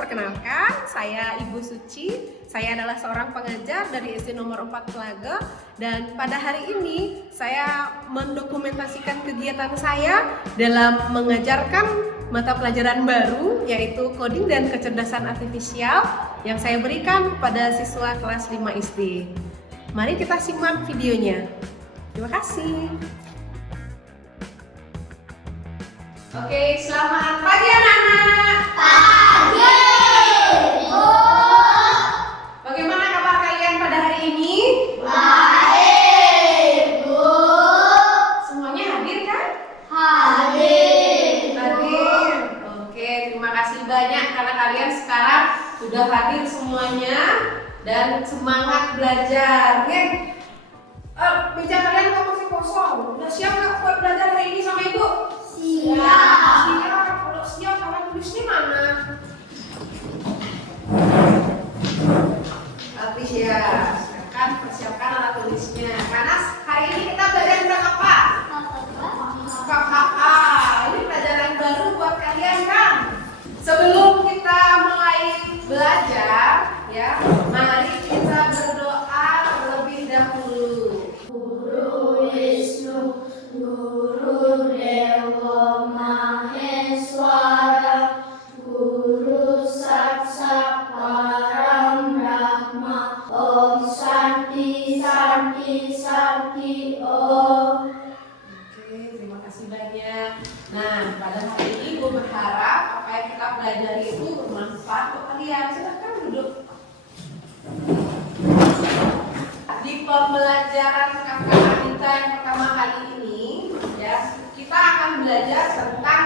Perkenalkan, saya Ibu Suci. Saya adalah seorang pengajar dari SD nomor 4 Telaga. Dan pada hari ini saya mendokumentasikan kegiatan saya dalam mengajarkan mata pelajaran baru, yaitu coding dan kecerdasan artifisial yang saya berikan kepada siswa kelas 5 SD. Mari kita simak videonya. Terima kasih. Oke, selamat pagi anak-anak. Pagi. Bagaimana kabar kalian pada hari ini? Baik, Bu. Semuanya hadir kan? Hadir. Hadir. Oke, terima kasih banyak karena kalian sekarang sudah hadir semuanya dan semangat belajar. Oke. Meja kalian kok masih kosong? Udah siap nggak buat belajar hari ini sama Ibu? Siap. Siap. Kalau siap, alat tulisnya mana? Persiapkan alat tulisnya. Karena hari ini kita belajar tentang apa? KKA. Ini pelajaran baru buat kalian kan? Sebelum kita mulai belajar, ya, mari kita berdoa terlebih dahulu. Guru Wisnu, Guru Dewa Maheswara, Guru Saksat Param Brahma, Om Santi Santi Santi Om. Oke, terima kasih banyak. Nah, pada hari ini gue berharap apa yang kita pelajari itu bermanfaat untuk kalian. Silahkan duduk. Di pembelajaran KKA kita yang pertama kali ini, ya, kita akan belajar tentang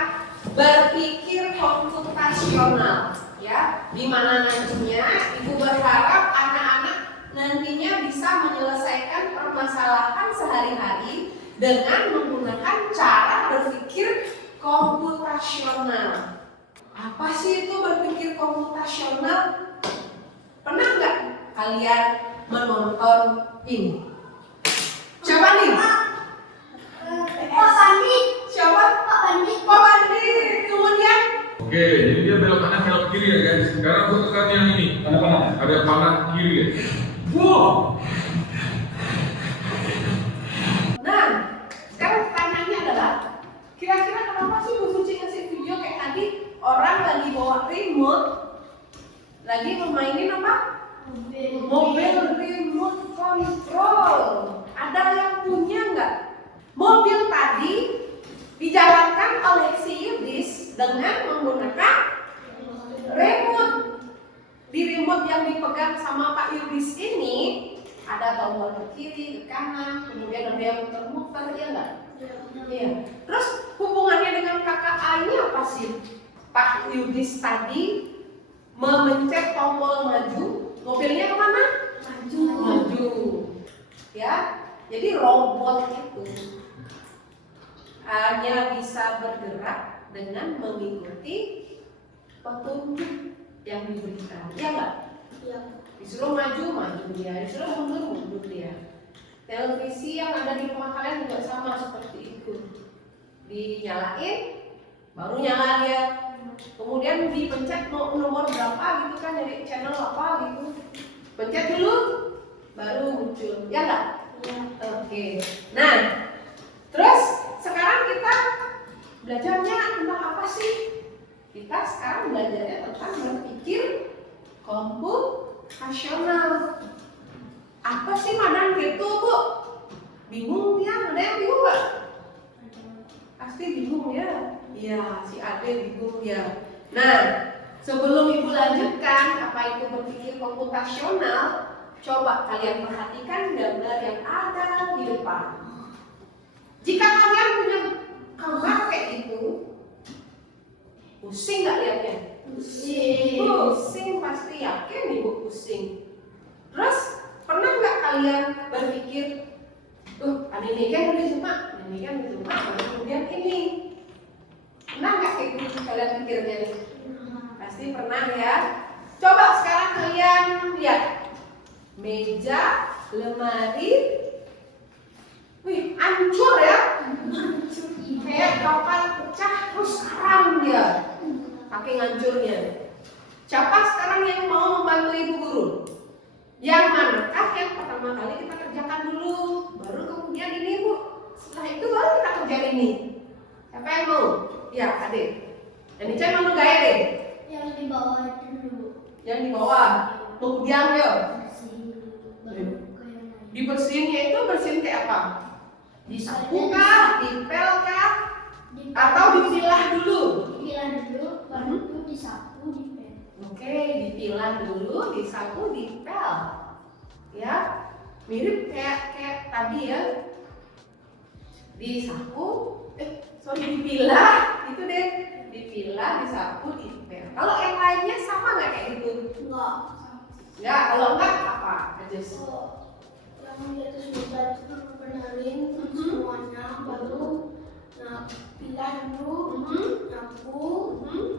berpikir komputasional, ya. Di mana nantinya Ibu berharap anak-anak nantinya bisa menyelesaikan permasalahan sehari-hari dengan menggunakan cara berpikir komputasional. Apa sih itu berpikir komputasional? Pernah nggak kalian menonton ini? Siapa nih? Pak Pandi. Siapa? Pak Pandi. Pak Pandi. Kemudian Oke, jadi dia belok kanan belok kiri ya guys. Sekarang aku tekan yang ini. Ada panah kiri ya. Wow. Nah, sekarang pertanyaannya adalah, kira-kira kenapa sih Bu Suci ngasih video kayak tadi orang lagi bawa remote, lagi memainin apa? Mobil remote control. Ada yang punya nggak? Mobil tadi dijalankan oleh si Yudis dengan menggunakan remote. Di remote yang dipegang sama Pak Yudis ini ada tombol ke kiri, ke kanan, kemudian ada yang muter-muter, ya nggak? Iya. Terus hubungannya dengan KKA ini apa sih? Pak Yudis tadi memencet tombol maju, mobilnya kemana? Maju. Ya. Jadi robot itu hanya bisa bergerak dengan mengikuti petunjuk yang diberikan. Ya nggak? Iya. Disuruh maju, maju dia. Disuruh mundur, mundur dia. Televisi yang ada di rumah kalian juga sama seperti itu. Dinyalain, baru nyala dia. Kemudian dipencet nomor berapa gitu kan, jadi channel apa gitu. Pencet dulu, baru muncul. Ya nggak? Iya. Oke. Nah, terus sekarang kita belajarnya tentang apa sih? Kita sekarang belajarnya tentang berpikir komputasional. Apa sih madam gitu, Bu? Bingung ya? Ada yang bingung nggak? Pasti bingung ya? Iya, si Ade bingung ya. Nah, sebelum Ibu lanjutkan apa itu berpikir komputasional, coba kalian perhatikan gambar yang ada di depan. Jika kalian punya gambar kayak gitu, pusing nggak lihatnya? Pusing pasti, yakin Ibu pusing. Terus pernah nggak kalian berpikir, ini kan udah cuma, kemudian ini. Pernah nggak kayak gitu kalian pikirnya nih? Pasti pernah ya. Coba sekarang kalian lihat meja, lemari, wih, hancur ya. Kayak kapal pecah terus karam dia. Pakai ngancurnya. Siapa sekarang yang mau membantu ibu guru? Yang manakah yang pertama kali kita kerjakan dulu, baru kemudian ini bu. Setelah itu baru kita kerjain ini. Siapa yang mau? Ya, adik. Dan ini mana gaya deh? Yang di bawah itu dulu. Yang di bawah. Kemudian ya. Dibersihinnya itu bersihin kayak apa? Disapu kah? Dipel kah? Atau dipilah dulu? Dipilah dulu, baru itu disapu, dipel. Oke, dipilah dulu, disapu, dipel. Ya, mirip kayak tadi ya. Disapu, dipilah, itu deh. Dipilah, disapu, dipel. Kalau yang lainnya sama nggak kayak gitu? Enggak. Nggak, kalau nggak apa? Adjust. Yang di atas meja itu benerin semuanya, baru pilah dulu, nyapu,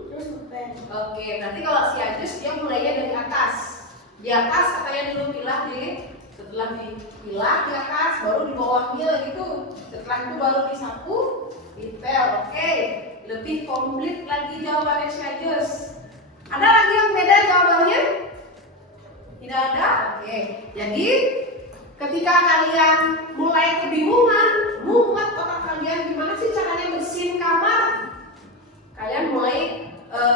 terus ngepel. Oke, nanti kalau si Ajus dia mulainya dari atas. Di atas katanya dulu pilah deh. Setelah dipilah di atas, baru di bawahnya gitu. Setelah itu baru disapu, dipel. Oke, lebih komplit lagi jawabannya si Ajus. Ada lagi yang beda jawabannya? Tidak ada? Oke, jadi ketika kalian mulai kebingungan, mumet otak kalian gimana sih caranya bersihin kamar, kalian mulai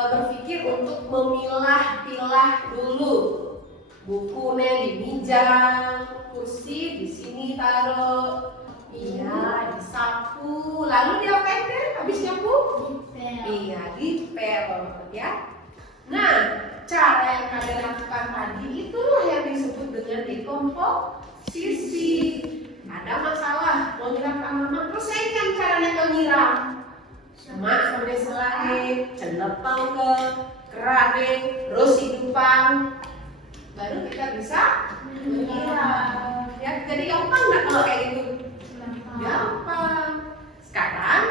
berpikir untuk memilah-pilah dulu. Bukunya di meja, kursi di sini taruh, iya disapu, lalu diapain deh habis nyapu? Dipel. Iya dipel, ya. Nah, cara yang kalian lakukan tadi itulah yang disebut dengan dekomposisi. Ada masalah mau nyiram tanaman, terus saya kan caranya menyiram. Mak sampai selai, celepang ke kerane, terus hidupan, baru kita bisa menyiram. Ya, jadi gampang nggak kalau kayak gitu? Gampang. Sekarang,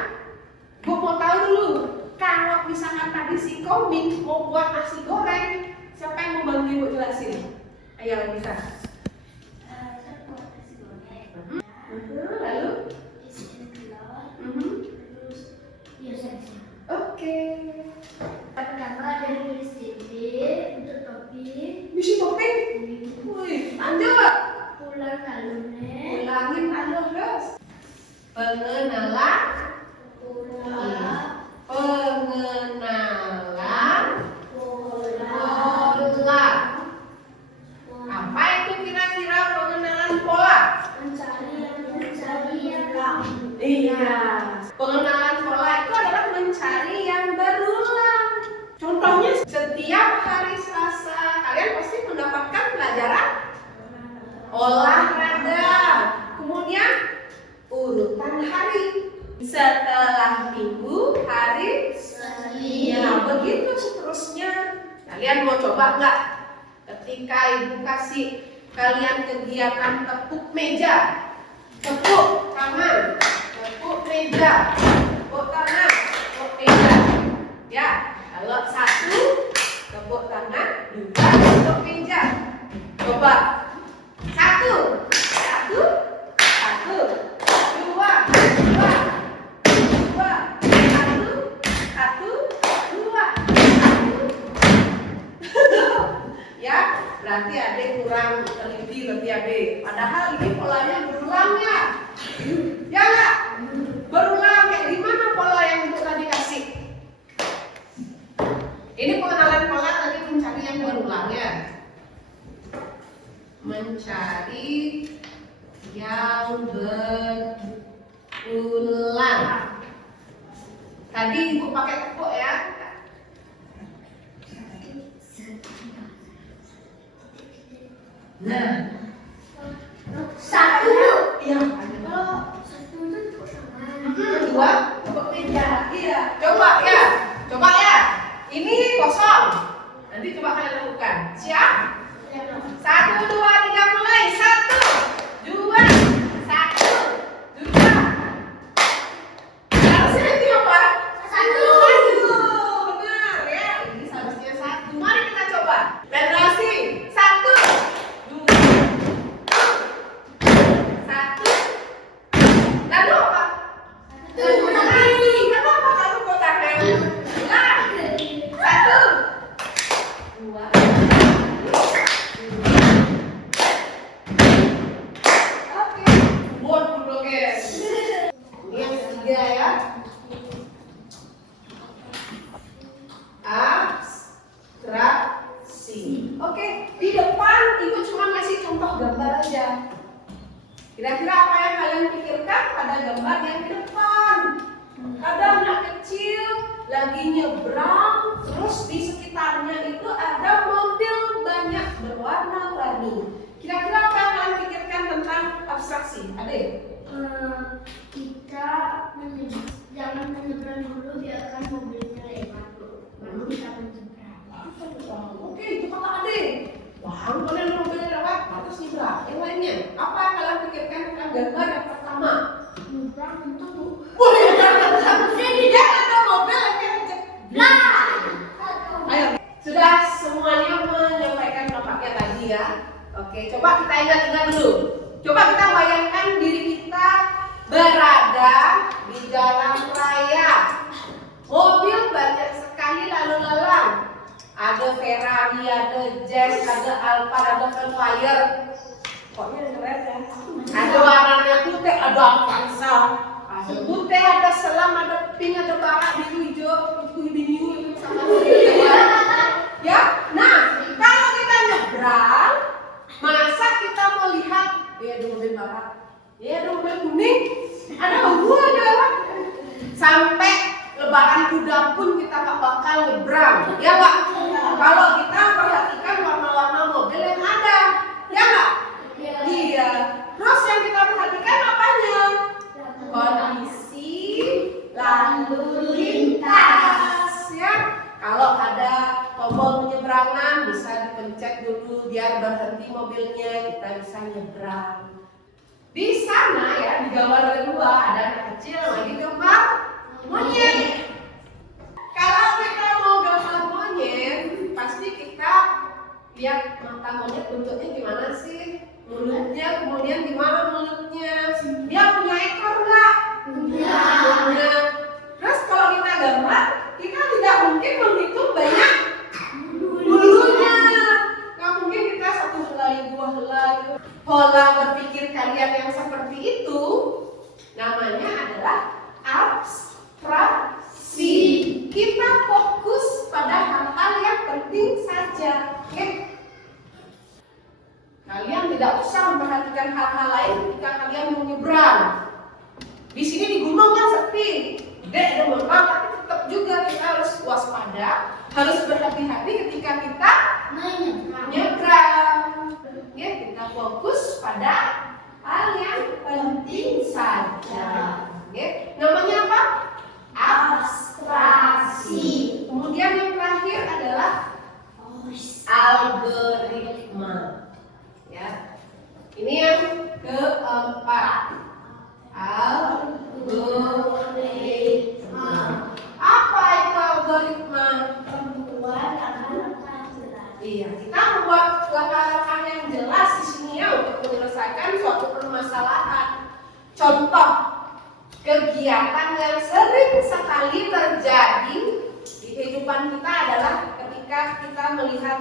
Bu mau tahu dulu, kalau misalkan tadi si Koming mau buat nasi goreng, siapa yang mau bantu Ibu jelasin? Ayo kita. Lalu? Isiin telur, Mhm. terus biasanya. Oke. Pertama ada tulis titik untuk topping, Bisi topping. Wih, lanjut. ulang kalune, Ulangin terus. Pengenalan. ulang, Pengenalan ulang, pola. Apa itu kira-kira pengenalan pola? mencari yang ulang. Iya. Pengenalan pola itu adalah mencari yang berulang. Contohnya setiap hari Selasa kalian pasti mendapatkan pelajaran olahraga. Kemudian urutan hari. Setelah Minggu hari Senin, ya begitu seterusnya. Kalian mau coba nggak? Ketika ibu kasih kalian kegiatan tepuk meja, tepuk tangan, tepuk meja, tepuk tangan, tepuk meja. Ya, kalau satu tepuk tangan, dua tepuk meja. Coba satu, satu, satu, dua, dua. Dua, satu, satu, dua, satu. Ya, berarti adik kurang teliti berarti adik. Padahal ini polanya berulang ya. Ya nggak? Berulang kayak gimana pola yang ibu tadi kasih? Ini pengenalan pola tadi mencari yang berulang ya. Mencari yang berulang. Tadi ibu pakai tepuk ya. Nah, satu, iya. kalau satu itu tepuk tangan, Dua, tepuk meja. Iya. Coba ya. Coba ya. Ini kosong. Nanti coba kalian lakukan. Siap? Satu, dua, tiga, mulai. Satu, dua, satu, dua. Harusnya itu apa? Satu. Benar ya. Ini seharusnya satu. Mari kita coba. Generasi. Satu, dua, satu. Lalu apa? Tepuk tangan. Kenapa kamu kok tangan? Nah, satu, Oke, di depan ibu cuma ngasih contoh gambar aja. Kira-kira apa yang kalian pikirkan pada gambar yang di depan? Ada anak kecil lagi nyebrang, terus di sekitarnya itu ada mobil banyak berwarna-warni. Kira-kira apa yang kalian pikirkan tentang abstraksi? Adek? Kita jangan menyeberang dulu, biarkan mobilnya lewat dulu, baru kita menyeberang. Oke, itu kata Ade. Wah, kemudian mobilnya lewat, atas nyebrang. Yang lainnya, apa yang kalian pikirkan tentang gambar yang pertama? Nyebrang tentu. Wah, ya ada mobil yang nyebrang. Ayo, sudah semuanya menyampaikan dampaknya tadi ya. Oke, coba kita ingat-ingat dulu. Coba kita bayangkan diri kita berada di jalan raya. Mobil banyak sekali lalu lalang. Ada Ferrari, ada Jazz, ada Alphard, ada Velfire. Pokoknya keren ya. Ada warnanya putih, ada Avanza. Ada putih, ada selam, ada pink, ada barak, biru, hijau, biru, itu sama ya. Nah, kalau kita nyebrang, masa kita melihat ya ada mobil barak, ya ada mobil kuning, ada gua ada. Sampai lebaran kuda pun kita gak bakal nyebrang, ya Pak? Kalau kita perhatikan warna-warna mobil yang ada, ya nggak? Iya. Terus yang kita perhatikan apanya? Kondisi lalu lintas, ya. Kalau ada tombol penyeberangan bisa dipencet dulu biar berhenti mobilnya, kita bisa nyebrang. Di sana ya, di gambar kedua ada anak kecil lagi gambar monyet. Kalau kita mau gambar monyet, pasti kita lihat mata monyet bentuknya gimana sih? Mulutnya, kemudian gimana mulutnya? Dia punya ekor nggak? Punya. Terus kalau kita gambar, kita tidak mungkin menghitung banyak bulunya. Nggak mungkin kita satu helai, dua helai. Pola berpikir kalian yang seperti itu namanya adalah abstraksi. Kita fokus pada hal-hal yang penting saja. Okay? Kalian tidak usah memperhatikan hal-hal lain ketika kalian mau nyebrang. Di sini di gunung kan sepi, tidak ada merbang, tapi tetap juga kita harus waspada, harus berhati-hati ketika kita nyebrang. Ya, kita fokus pada hal yang penting saja. Ya, namanya apa? Abstraksi. Kemudian yang terakhir adalah algoritma. Ya, ini yang keempat. Algoritma. Apa itu algoritma? Membuat langkah-langkah jelas. Iya, kita membuat langkah-langkah yang jelas di sini ya untuk menyelesaikan suatu permasalahan. Contoh kegiatan yang sering sekali terjadi di kehidupan kita adalah ketika kita melihat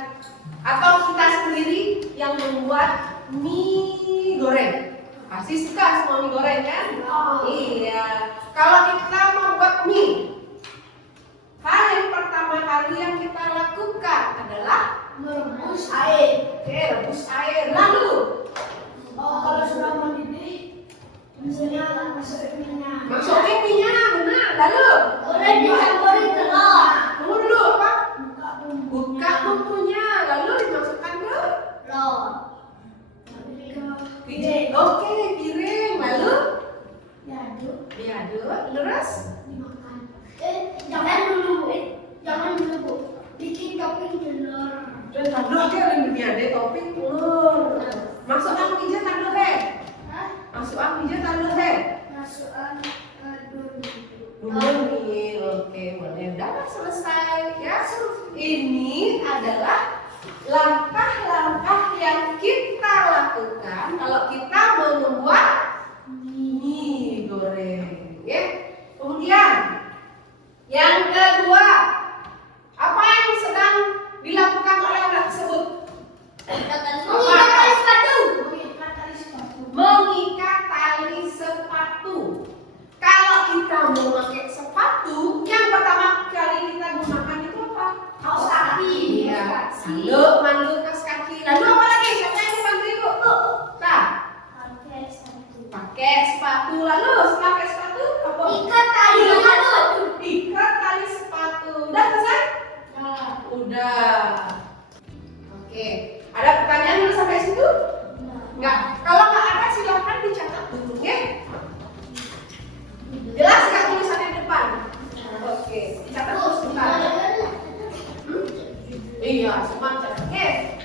atau kita sendiri yang membuat mie goreng. Pasti suka semua mie goreng kan? Iya. Kalau kita membuat mie, hal yang pertama kali yang kita lakukan adalah Merebus air. Oke, rebus air. Lalu Kalau sudah mendidih, misalnya masukin minyak. masukin minyak, benar. Lalu Boleh dicampuri telur. tunggu dulu apa? Buka bumbu. Buka bumbunya, lalu dimasukkan ke Telur. piring. Oke, piring. Lalu Diaduk. diaduk, terus Dimakan. Jangan dulu, jangan dulu Bu. Bikin topping telur. dan taduh ke ini ada topping telur. Masuk ang hijau taduh he. Hah? Masuk ang hijau taduh he. Masukkan dulu. Nih, oke, boleh. Udah selesai ya. Ini adalah langkah-langkah yang kita lakukan kalau kita mau membuat mie goreng. Ya. Kemudian yang kedua, apa yang sedang dilakukan oleh anak tersebut? Mengikat tali sepatu. Mengikat tali sepatu. Kalau kita mau pakai sepatu, yang pertama kali kita gunakan itu apa? Kaos kaki. Iya. Lalu mandu ke Udah. Oke. Ada pertanyaan dulu sampai situ? Enggak. Kalau nggak ada silahkan dicatat dulu ya. Jelas nggak tulisan yang depan? Oke. Dicatat dulu sebentar. Iya, semua catat. Oke.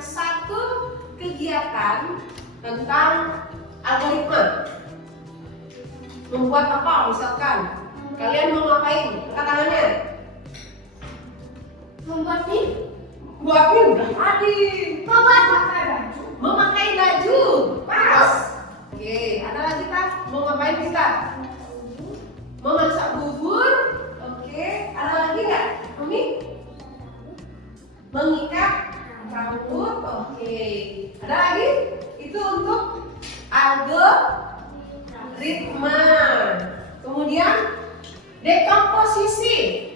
Satu kegiatan tentang algoritma. Membuat apa misalkan? Kalian mau ngapain? Angkat tangannya. Membuat nih. Buat nih udah tadi. Memakai baju. Memakai baju. Pas. Oke, ada lagi tak? Mau ngapain kita? Memasak bubur. Oke, ada lagi nggak? Mami? Mengikat rambut. Oke. Ada lagi? Itu untuk algoritma. Kemudian dekomposisi.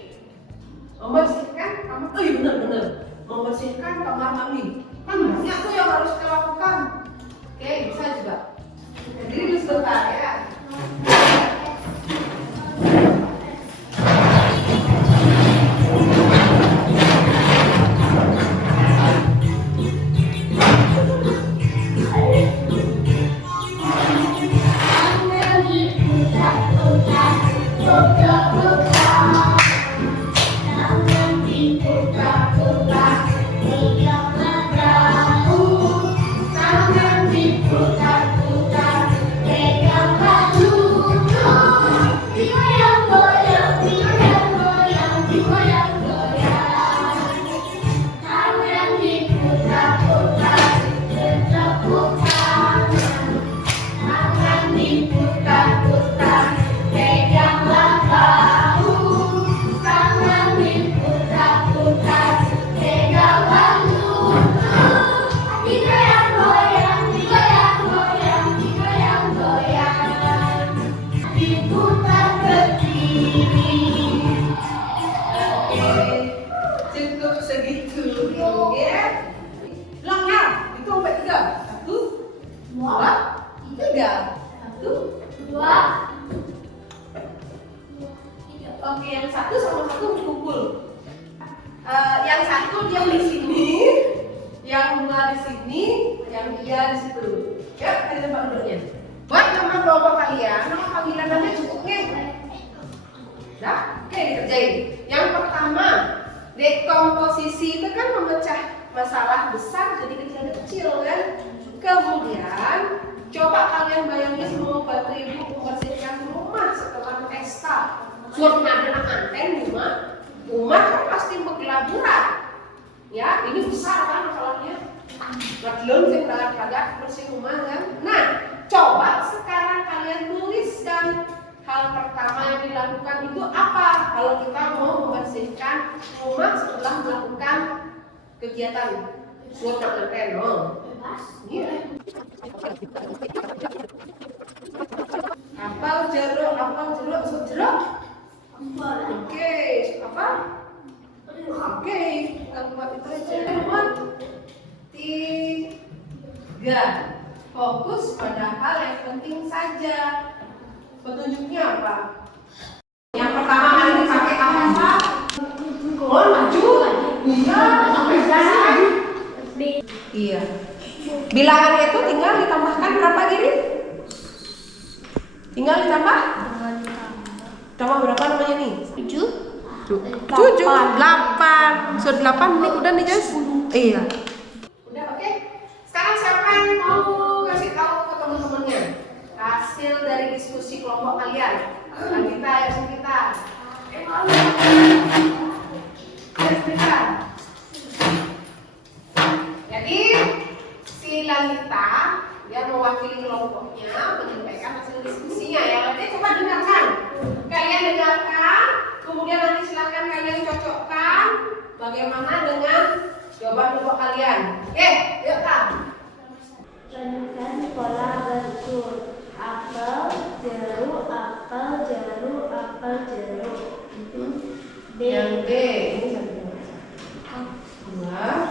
Membersihkan kamar. Oh iya benar. Membersihkan kamar mandi. Kan banyak tuh yang harus kita lakukan. Oke, bisa juga. Jadi dulu sebentar ya. Cukup segitu ya. Lengkap. Itu sampai 3. 1, 2, 3. 1, 2. Oke, yang satu sama satu berkumpul. Yang satu diam di sini, yang dua di sini, yang tiga di situ. Ya, kita tempat duduknya. Buat nama kelompok kalian, nama panggilannya cukupnya. Dah, oke dikerjain. Yang pertama, dekomposisi itu kan memecah masalah besar jadi kecil-kecil kan. Kemudian coba kalian bayangin mau bantu ibu membersihkan rumah setelah pesta. Suruh ada anten rumah kan pasti berkelaburan. Ya, ini besar kan masalahnya. Belum sih kagak bersih rumah kan. Nah, coba sekarang kalian tuliskan hal pertama yang dilakukan itu apa kalau kita mau membersihkan rumah setelah melakukan kegiatan suap anten. Iya. Apel jeruk, jeruk. Oke, apa? Oke, kita buat itu aja. Nomor 3. Fokus pada hal yang penting saja. Petunjuknya apa? Yang pertama kali dipakai apa? Oh, maju. Iya, sampai sana. Iya. Bilangan itu tinggal ditambahkan berapa gini? Tinggal ditambah? Tambah berapa namanya nih? 7, 8. So 8 nih udah nih guys. Iya. Udah oke. Sekarang siapa yang mau kasih tahu ke teman-temannya hasil dari diskusi kelompok kalian? Kita. Jadi si Lanita dia mewakili kelompoknya menyampaikan hasil diskusinya ya. Nanti coba dengarkan. Kalian dengarkan, kemudian nanti bagaimana dengan jawaban untuk kalian? Oke, yuk Kak. Renungkan pola bertur. Apel, jeruk, apel, jeruk, apel, jeruk. B. Yang B ini dua,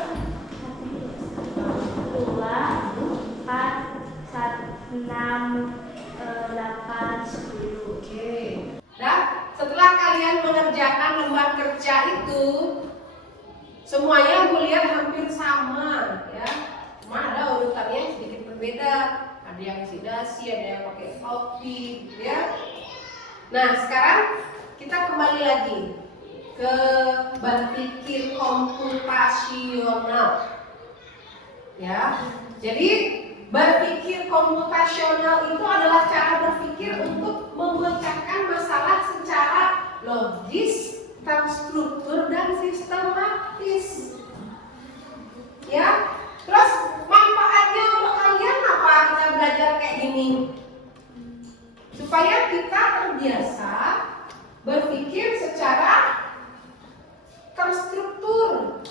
2, 4, 6, 8, 10. oke. Dan setelah kalian mengerjakan lembar kerja itu, semuanya aku lihat hampir sama ya. Cuma ada urutannya yang sedikit berbeda. Ada yang sidasi, ada yang pakai topi, gitu ya. Nah, sekarang kita kembali lagi ke berpikir komputasional. Ya. Jadi berpikir komputasional itu adalah cara berpikir untuk memecahkan masalah secara logis, terstruktur dan sistematis. Ya. Terus manfaatnya untuk kalian apa kita belajar kayak gini? Supaya kita terbiasa berpikir secara terstruktur.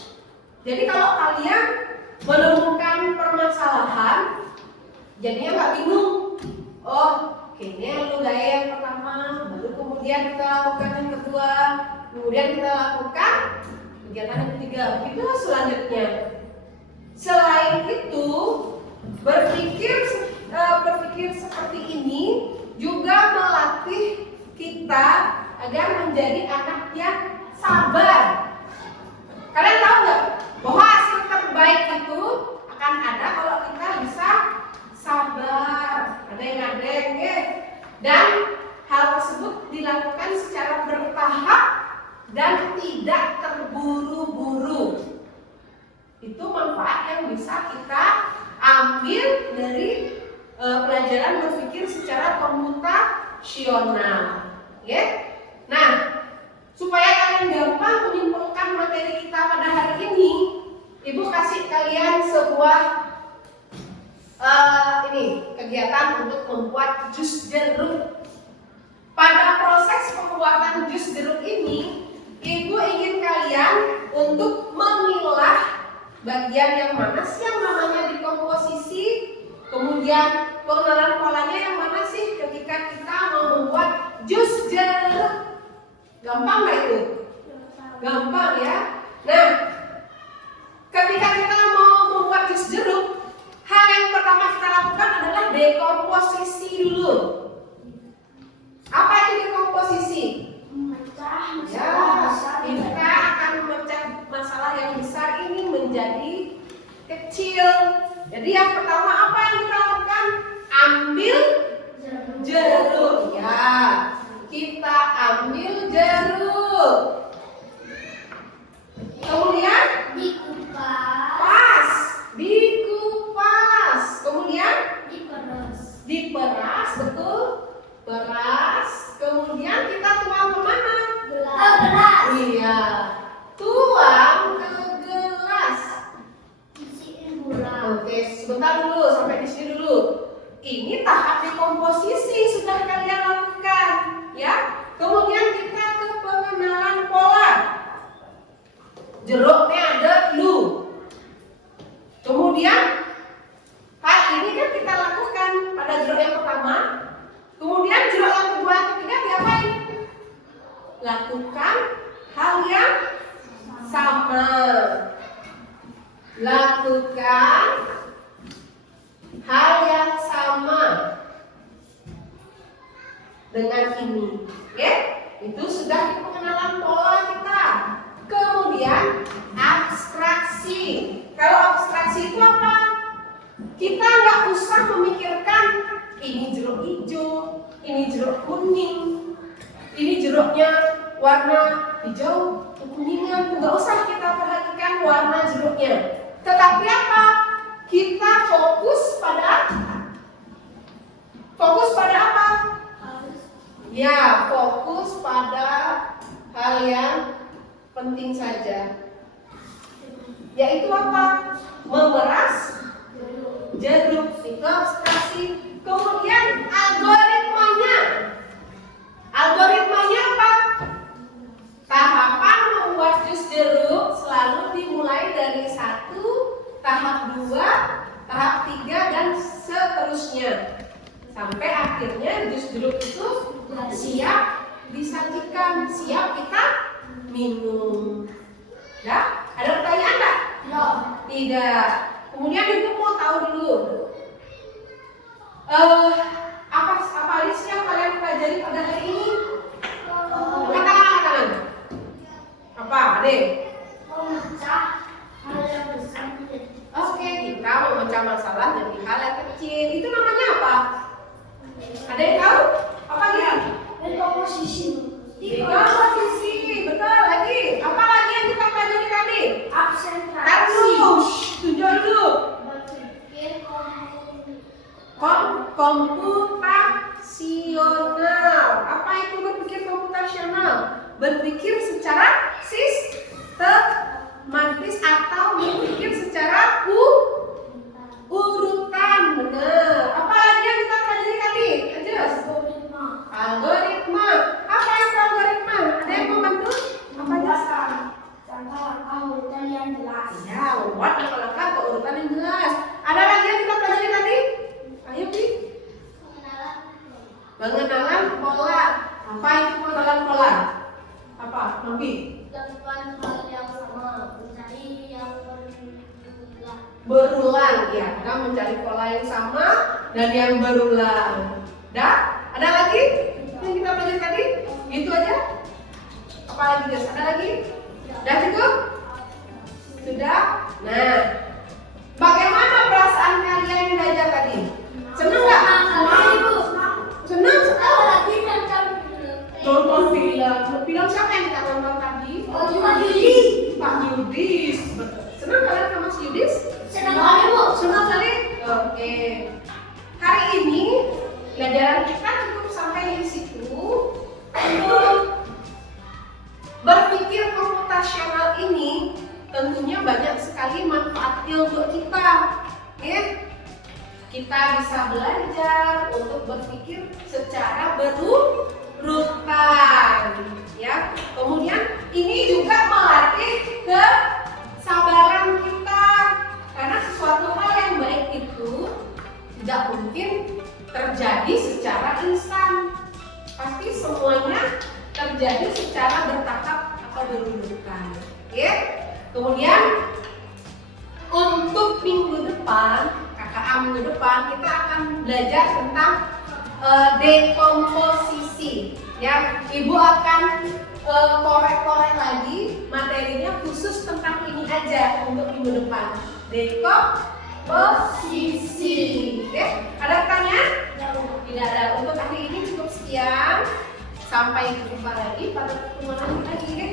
Jadi kalau kalian menemukan permasalahan, jadinya nggak bingung. Oh, kayaknya lu gaya yang pertama, baru kemudian kita lakukan yang kedua, kemudian kita lakukan kegiatan yang ketiga. Itu selanjutnya. Selain itu, berpikir seperti ini juga melatih kita agar menjadi anak yang sabar. Kalian tahu nggak bahwa hasil terbaik itu akan ada kalau kita bisa sabar, adeng-adeng, ya. Dan hal tersebut dilakukan secara bertahap dan tidak terburu-buru. Itu manfaat yang bisa kita ambil dari pelajaran berpikir secara komputasional. Ya. Nah, supaya kalian gampang menyimpulkan materi kita pada hari ini, Ibu kasih kalian sebuah kegiatan untuk membuat jus jeruk. Pada proses pembuatan jus jeruk ini, Ibu ingin kalian untuk memilah bagian yang mana sih yang namanya dekomposisi, kemudian pengenalan polanya yang mana sih ketika kita mau membuat jus jeruk. Gampang nggak itu? Gampang ya. Nah, ketika kita mau membuat jus jeruk, hal yang pertama kita lakukan adalah dekomposisi dulu. Apa itu dekomposisi? Memecah Ya, kita akan memecah masalah yang besar ini menjadi kecil. Jadi yang pertama apa yang kita lakukan? Ambil jeruk. Ya, kita ambil jeruk. Kemudian dikupas, dikupas. Kemudian diperas, betul. Peras. Kemudian kita tuang ke mana? gelas, Iya. Tuang ke gelas. isiin gula. Oke, sebentar dulu, sampai di sini dulu. Ini tahap dekomposisi sudah kalian lakukan, ya. Kemudian kita ke pengenalan pola. Jeruknya ada lu. Kemudian hal ini kan kita lakukan pada jeruk yang pertama. Kemudian jeruk yang kedua, yang ketiga diapain? Lakukan hal yang sama. Lakukan hal yang sama dengan ini. Oke? Itu sudah di pengenalan pola kita. Kemudian abstraksi. Kalau abstraksi itu apa? Kita nggak usah memikirkan ini jeruk hijau, ini jeruk kuning, ini jeruknya warna hijau, kekuningan. Nggak usah kita perhatikan warna jeruknya. Tetapi apa? Kita fokus pada apa? Ya, fokus pada hal yang penting saja. Yaitu apa? Memeras jeruk. Itu abstraksi. Kemudian algoritmanya. Algoritmanya apa? Tahapan membuat jus jeruk dari 1, tahap 2, tahap 3 dan seterusnya. Sampai akhirnya jus jeruk itu siap disajikan, siap kita minum. Ya, ada pertanyaan nggak? Tidak. Kemudian ibu mau tahu dulu, apa aja yang kalian pelajari pada hari ini? Angkat tangan. Apa, Adek? Oke, kita memecah masalah dari hal yang kecil. Itu namanya apa? Ada yang tahu? Apa dia? Komposisi. Komposisi, betul lagi. Apa lagi yang kita pelajari tadi? Absentrasi. Terus, tunjuk dulu. Berpikir Komputasional. Apa itu berpikir komputasional? Berpikir secara sistematis atau berpikir secara urutan. Benar. Apa lagi yang kita pelajari tadi? Anjus. Algoritma. Apa itu algoritma? Ada yang mau bantu? Apa aja? Langkah urutan yang jelas. Ya, membuat langkah-langkah keurutan yang jelas. Ada lagi yang kita pelajari tadi? Ayo, Bi. Pengenalan pola. Apa itu pengenalan pola? Apa, Nabi? Lakukan hal yang sama, mencari yang Berulang, ya. Kita mencari pola yang sama dan yang berulang. Dah? Ada lagi yang kita pelajari tadi? Gitu aja? Apa lagi, guys? Ada lagi? Udah cukup? Sudah? Nah, bagaimana perasaan kalian yang belajar tadi? Senang nggak? Senang sekali. Nonton film. Film siapa yang kita nonton tadi? Pak Yudi. Pak Yudis. Senang kalian sama si Yudis? Senang sekali, Bu. Senang sekali? Oke. Hari ini pelajaran kita cukup sampai di situ. Berpikir komputasional ini tentunya banyak sekali manfaatnya untuk kita. Ya. Kita bisa belajar untuk berpikir secara berurutan, ya. Kemudian ini juga melatih kesabaran kita, karena sesuatu hal yang baik itu tidak mungkin terjadi secara instan. Pasti semuanya terjadi secara bertahap atau berurutan, ya. Kemudian untuk minggu depan, KKA minggu depan kita akan belajar tentang dekomposisi. Ya, Ibu akan korek-korek lagi materinya khusus tentang ini aja untuk minggu depan. Dekomposisi. Oke, ada pertanyaan? Tidak ada. Untuk hari ini cukup sekian. Sampai jumpa lagi pada pertemuan lagi.